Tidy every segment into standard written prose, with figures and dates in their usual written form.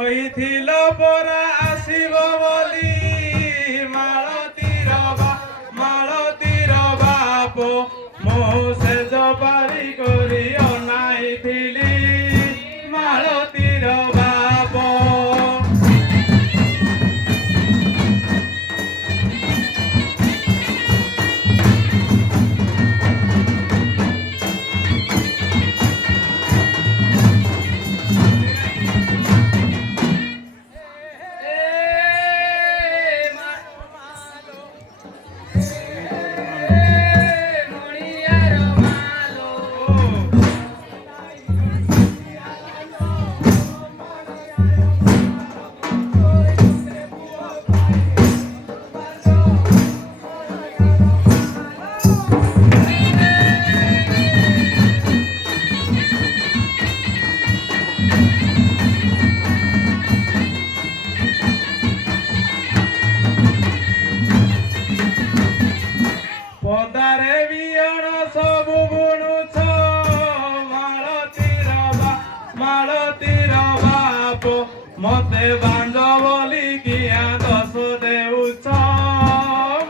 কইছিল পরা আসিব বলি মালতীর বাপ মো সেজ পারি করি অনাইଥିଲି মালতীর বাপ পদারে বিয়ণ সবু বুণুছ মালতীর বাপ মতে বাঞ্জ বলি কিয়া দশ দেউছ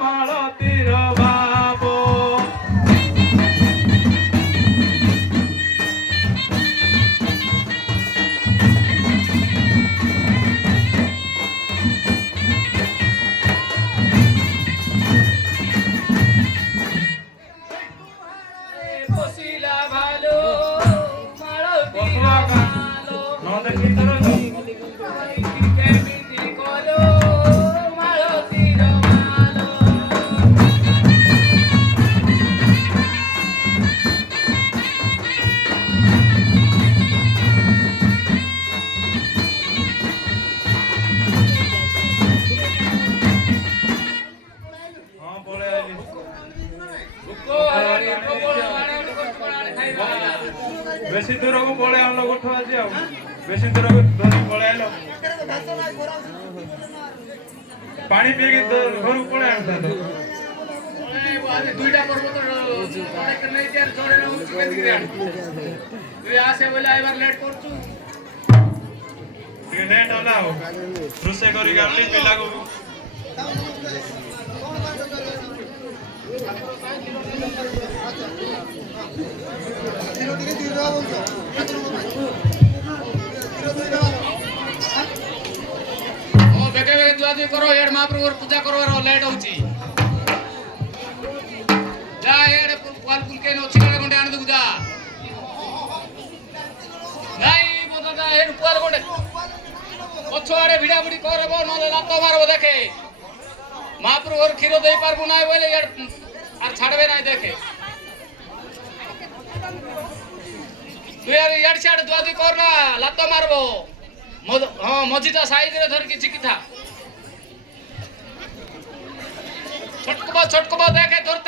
মালতীর বাপ বেশি দূরକୁ পଳେଇ ଆଣିଲ ଗୋଠ ଆଜି ଆଉ ବେଶୀ ଦୂରକୁ ଧରି ପଳେଇ ଆଇଲ ପାଣି ପିଇକି ଘରକୁ ପଳେଇ ଆଣିଥାନ୍ତ ଦୁଇଟା ପର୍ବତ ତୁଇ ଆସେ ବୋଲେ ଆଇବାର ଲେଟ୍ କରୁଛୁ ଟିକେ ଲେଟ୍ ହେଲା ଆଉ ରୋଷେଇ କରିକି ଆଣିଲି ପିଲାକୁ ବେগে ବେগে ଦୁଆଦୁଇ କର ଏଡ ମହାପ୍ରଭୁର ପୂଜା କରବାର ଲେଟ୍ ହଉଛି ଯା ଏଡ ପାଲ ପୁଲକେ ଅଛି ନା ଗଣ୍ଡେ ଆଣି ଦେବୁ ଯା ନାଇଁ ବୋଦା ଏଡ ପାଲ ଗଣ୍ଡେ ପଛ ଆଡେ ଭିଡା ଭିଡି କରବ ନହେଲେ ଲାତ ମାରବ ଦେଖେ ମହାପ୍ରଭୁର କ୍ଷୀର ଦେଇ ପାରବୁ ନାହିଁ ବୋଇଲେ ଏଡ আর ছাড়বে নাই দেখে তুই আর ইয়াড় ছাড় দুয়াদি কর না লাত মারবো হ্যাঁ মজিটা সাইডে ধরকি চিকি থা ছটকবা দেখে ধরতে